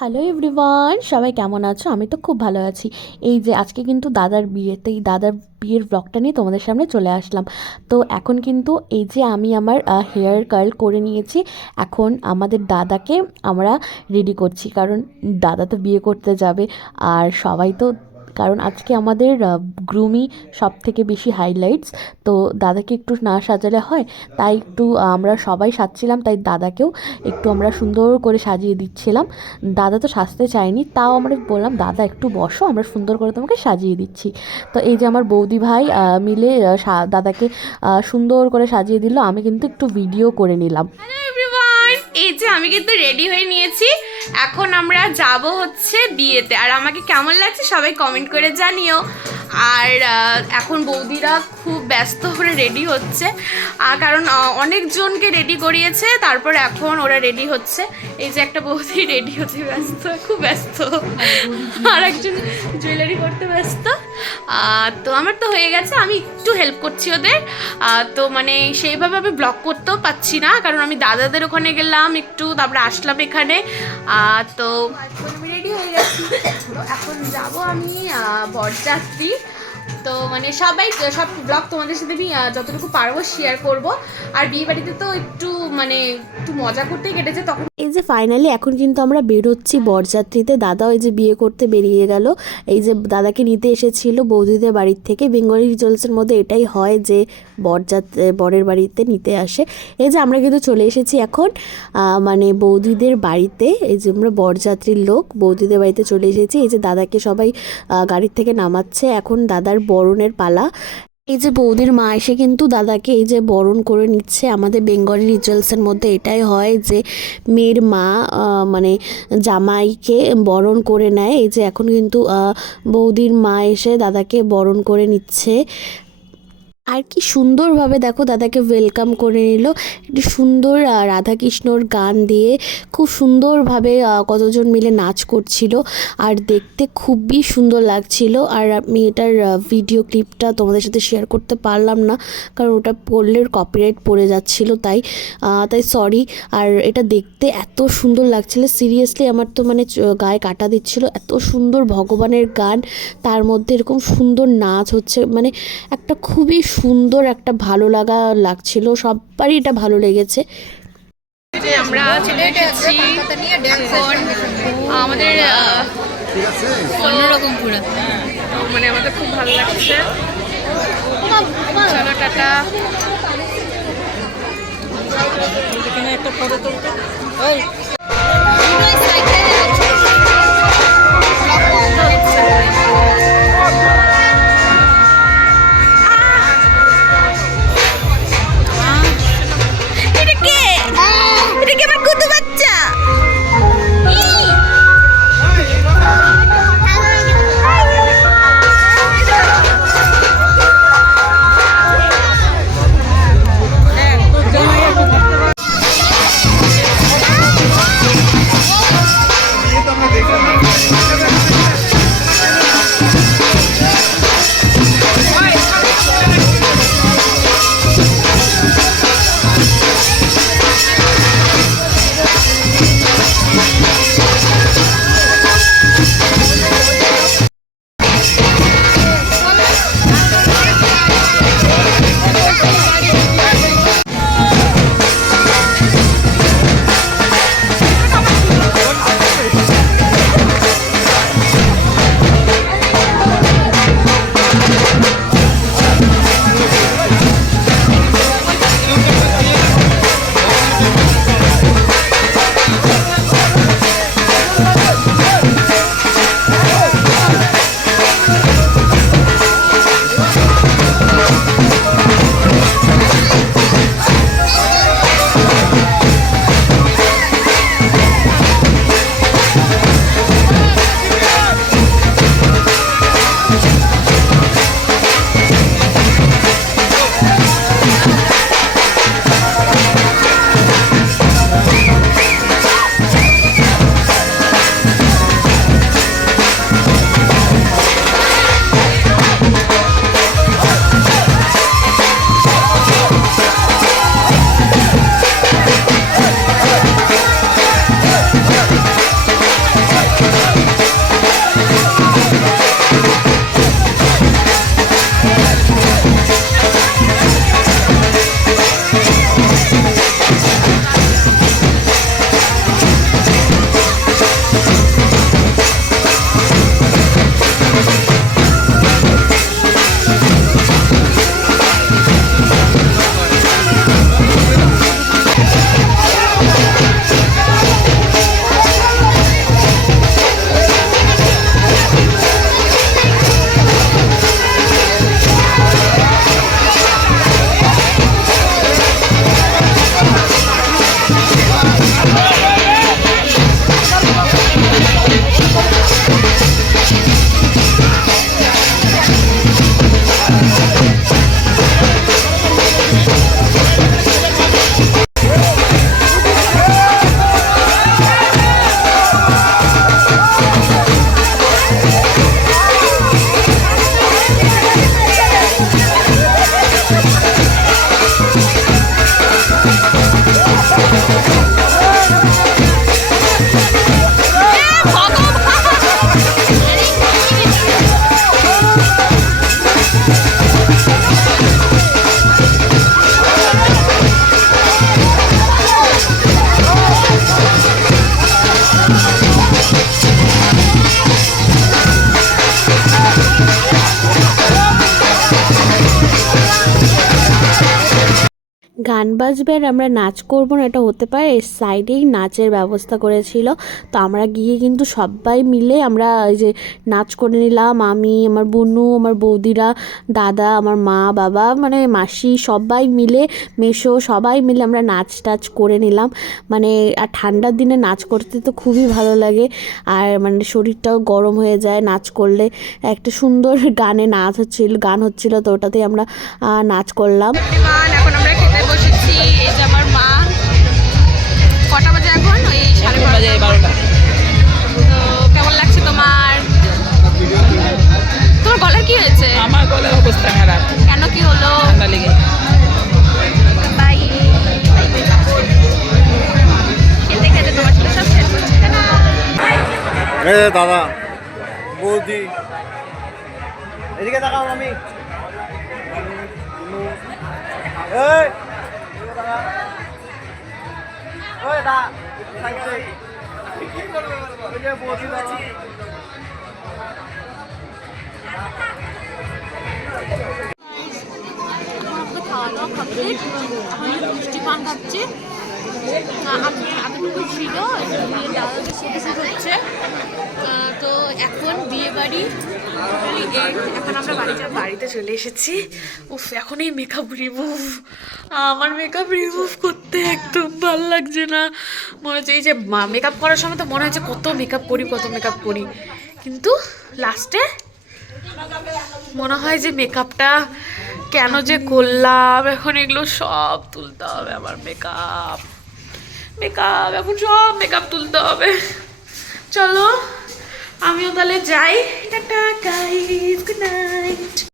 Hello everyone, সবাই কেমন আছো? আমি তো খুব ভালো আছি। এই যে আজকে কিন্তু দাদার বিয়েতে, এই দাদার বিয়ের ব্লগটা নিয়ে তোমাদের সামনে চলে আসলাম। তো এখন কিন্তু এই যে আমি আমার হেয়ার কার্ল করে নিয়েছি। এখন আমাদের দাদাকে আমরা রেডি করছি, কারণ দাদা তো বিয়ে করতে যাবে। আর সবাই তো, কারণ আজকে আমাদের গ্রুমই সব থেকে বেশি হাইলাইটস। তো দাদাকে একটু না সাজালে হয়, তাই একটু আমরা সবাই সাজছিলাম, তাই দাদাকেও একটু আমরা সুন্দর করে সাজিয়ে দিচ্ছিলাম। দাদা তো সাজতে চায়নি, তাও আমরা বললাম দাদা একটু বসো, আমরা সুন্দর করে তোমাকে সাজিয়ে দিচ্ছি। তো এই যে আমার বৌদি ভাই মিলে দাদাকে সুন্দর করে সাজিয়ে দিল। আমি কিন্তু একটু ভিডিও করে নিলাম। হ্যালো এভরিওয়ান, এই যে আমি কিন্তু রেডি হয়ে নিয়েছি। এখন আমরা যাব হচ্ছে বিয়েতে। আর আমাকে কেমন লাগছে সবাই কমেন্ট করে জানিও। আর এখন বৌদিরা খুব ব্যস্ত করে রেডি হচ্ছে, কারণ অনেকজনকে রেডি করিয়েছে, তারপর এখন ওরা রেডি হচ্ছে। এই যে একটা বৌদি রেডি হচ্ছে, ব্যস্ত, খুব ব্যস্ত। আর একজন জুয়েলারি করতে ব্যস্ত। তো আমার তো হয়ে গেছে, আমি একটু হেল্প করছি ওদের। তো মানে সেইভাবে আমি ব্লগ করতেও পাচ্ছি না, কারণ আমি দাদাদের ওখানে গেলাম একটু, তারপরে আসলাম এখানে। তো এখন আমি রেডি হয়ে গেছি। তো এখন যাব আমি বরযাত্রী। তো মানে সবাই সব ব্লগ তোমাদের সাথে আমি যতটুকু পারবো শেয়ার করব। আর বিয়ে বাড়িতে তো একটু মানে একটু মজা করতেই কেটেছে তখন। এই যে ফাইনালি এখন কিন্তু আমরা বেরোচ্ছি বরযাত্রীতে। দাদাও এই যে বিয়ে করতে বেরিয়ে গেল। এই যে দাদাকে নিতে এসেছিল বৌদিদের বাড়ির থেকে। বেঙ্গলি রিচুয়ালসের মধ্যে এটাই হয় যে বরের বাড়িতে নিতে আসে। এই যে আমরা কিন্তু চলে এসেছি এখন মানে বৌদিদের বাড়িতে। এই যে আমরা বরযাত্রীর লোক বৌদিদের বাড়িতে চলে এসেছি। এই যে দাদাকে সবাই গাড়ির থেকে নামাচ্ছে, এখন দাদার বরণের পালা। এই যে বৌদির মা এসে কিন্তু দাদাকে এই যে বরণ করে নিচ্ছে। আমাদের বেঙ্গলি রিচুয়ালসের মধ্যে এটাই হয় যে মেয়ের মা মানে জামাইকে বরণ করে নেয়। এই যে এখন কিন্তু বৌদির মা এসে দাদাকে বরণ করে নিচ্ছে। আর কি সুন্দরভাবে দেখো দাদাকে ওয়েলকাম করে নিল। একটি সুন্দর রাধাকৃষ্ণর গান দিয়ে খুব সুন্দরভাবে কতজন মিলে নাচ করছিল, আর দেখতে খুবই সুন্দর লাগছিল। আর আমি এটার ভিডিও ক্লিপটা তোমাদের সাথে শেয়ার করতে পারলাম না, কারণ ওটা পড়লে কপিরাইট পড়ে যাচ্ছিল, তাই সরি। আর এটা দেখতে এত সুন্দর লাগছিল, সিরিয়াসলি আমার তো মানে গায়ে কাটা দিচ্ছিল। এত সুন্দর ভগবানের গান, তার মধ্যে এরকম সুন্দর নাচ হচ্ছে, মানে একটা খুবই সুন্দর একটা ভালো লাগছিল। সবারই এটা ভালো লেগেছে। আমরা চলে এসেছি এখন আমাদের অন্যরকম পুরো, মানে আমাদের খুব ভালো লাগছে। চলো টাটা। এখানে একটা ফটো তুলতে গান বাজবে আর আমরা নাচ করবো না এটা হতে পারে, এর সাইডেই নাচের ব্যবস্থা করেছিল। তো আমরা গিয়ে কিন্তু সবাই মিলে আমরা এই যে নাচ করে নিলাম, আমি, আমার বোনু, আমার বৌদিরা, দাদা, আমার মা বাবা মানে মাসি সবাই মিলে, মেসো সবাই মিলে আমরা নাচ টাচ করে নিলাম। মানে আর ঠান্ডার দিনে নাচ করতে তো খুবই ভালো লাগে, আর মানে শরীরটাও গরম হয়ে যায় নাচ করলে। একটা সুন্দর গান হচ্ছিল তো ওটাতেই আমরা নাচ করলাম। এখন আমরা খেতে বসেছি। এই যে আমার মা, কটা বাজে এখন? ওই 12:30। তো কেমন লাগছে তোমার? তোমার গলার কি হয়েছে? আমার গলার অবস্থা খারাপ। কেন, কি হলো? ঠান্ডা লেগে। বাই। খেতে খেতে তোমার সাথে সব শেয়ার করছি। দাদা বৌদি এদিকে তাকাও, আমি খাওয়া দাওয়া কমপ্লিট, এখন মিষ্টি পান খাচ্ছি। এতটুকু ছিল, দাদা হচ্ছে। তো এখন বিয়ে বাড়ি এখন আমরা বাড়িতে চলে এসেছি। উফ, এখন এই মেকআপ রিমুভ, আমার মেকআপ রিমুভ করতে একদম ভালো লাগছে না। মনে হচ্ছে এই যে মেকআপ করার সময় তো মনে হচ্ছে কত মেকআপ করি, কিন্তু লাস্টে মনে হয় যে মেকআপটা কেন যে করলাম। এখন এগুলো সব তুলতে হবে, আমার মেকআপ এখন সব মেকআপ তুলতে হবে। চলো আমিও তাহলে যাই। Tata guys, good night.